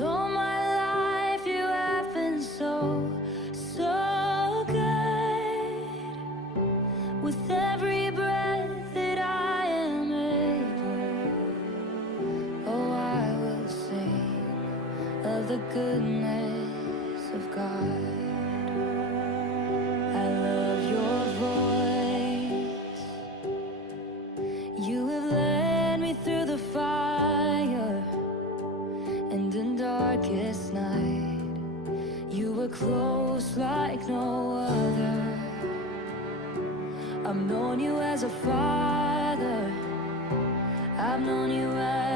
all my life you have been so, so good. With every breath that I am able, oh, I will sing of the goodness of God. I love your voice. You have led me through the fire, and in darkest night you were close like no other. I've known you as a father, I've known you as